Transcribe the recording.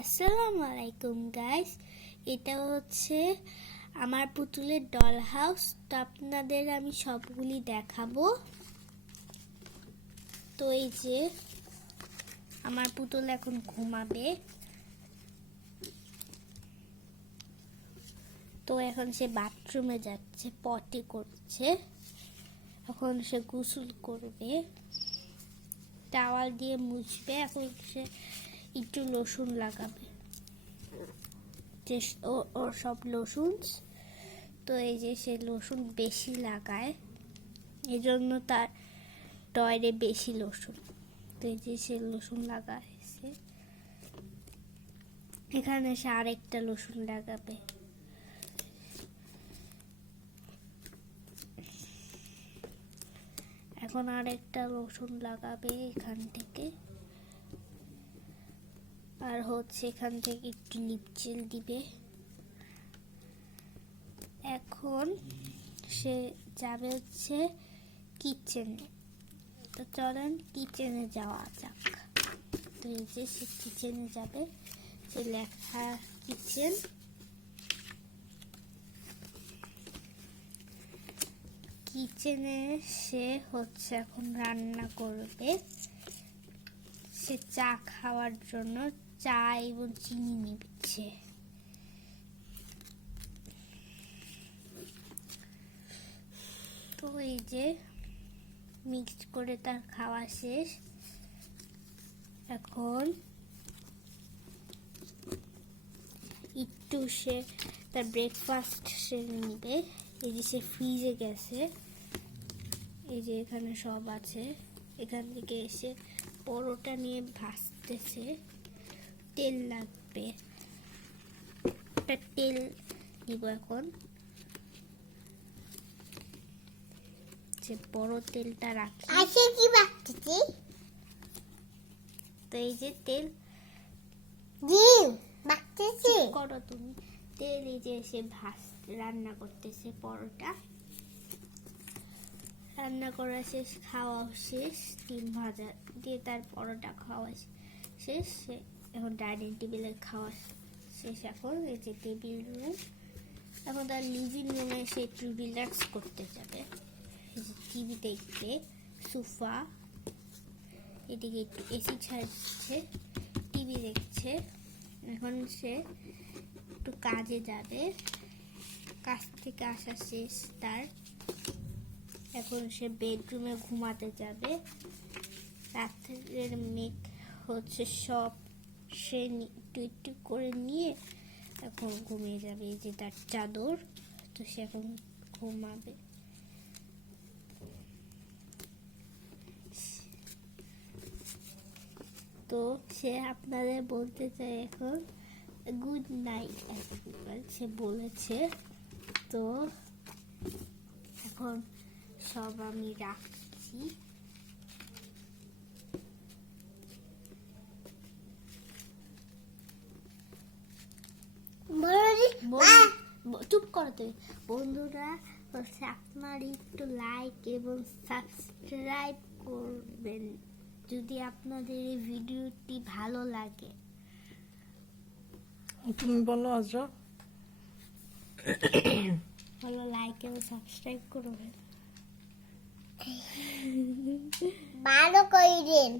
আসসালামু আলাইকুম গাইস, এটা হচ্ছে আমার পুতুলের ডল হাউস। তো আপনাদের আমি সবগুলি দেখাবো। তো এই যে আমার পুতুল এখন ঘুমাবে। তো এখন সে বাথরুমে যাচ্ছে, পটি করছে। এখন সে গোসল করবে, টাওয়াল দিয়ে মুছবে। এখন সে একটু লোশন লাগাবে, ওর সব লোশন। তো এই যে সে লোশন বেশি লাগায়, এই জন্য তার টয়লে বেশি লোশন। তো এই যে সে লোশন লাগাইছে, এখানে সে আরেকটা লোশন লাগাবে। এখন আরেকটা লোশন লাগাবে এখান থেকে, আর হচ্ছে এখান থেকে একটু লিপ জেল দিবে। এখন সে যাবে হচ্ছে কিচেনে। তো চলেন কিচেনে যাওয়া যাক। তো এই যে সে কিচেনে যাবে, সে লেখা কিচেন। কিচেনে সে হচ্ছে এখন রান্না করবে। সে চা খাওয়ার জন্য চা এবং চিনি নিচ্ছে। তো এই যে মিক্স করে তার খাওয়া শেষ। এখন একটু সে তার ব্রেকফাস্ট সেরে নিবে। এই যে সে ফ্রিজে গেছে, এই যে এখানে সব আছে। এখান থেকে এসে পরোটা নিয়ে ভাজতেছে। তেল লাগবে, তেল নিব এখন। যে বড় তেলটা রাখি। তো এই যে তেল করো তুমি। তেল এই যে সে রান্না করতেছে পরোটা। রান্না করা শেষ, খাওয়া শেষ, ডিম ভাজা দিয়ে তার পরোটা খাওয়া শেষ। এখন ডাইনিং টেবিলে খাওয়া শেষ। এখন এই যে টেবিল রুম, এখন তার লিভিং রুমে সে একটু রিল্যাক্স করতে যাবে। টিভি দেখবে, সোফা, এদিকে একটু এসি ছাড়ছে, টিভি দেখছে। এখন সে একটু কাজে যাবে, কাজ থেকে আসা শেষ তার। এখন সে বেডরুমে ঘুমাতে যাবে। রাত্রের মেঘ হচ্ছে সব সে একটু একটু করে নিয়ে এখন ঘুমিয়ে যাবে। এই যে তার চাদর। তো সে এখন ঘুমাবে। তো সে আপনাদের বলতে চাই এখন গুড নাইট সে বলেছে। তো এখন সব আমি রাখছি। চুপ করো তুমি। বন্ধুরা হচ্ছে আপনার একটু লাইক এবং সাবস্ক্রাইব করবেন যদি আপনাদের এই ভিডিওটি ভালো লাগে। তুমি বলো আজরা। ভালো লাইক এবং সাবস্ক্রাইব করবেন, ভালো করে দিন।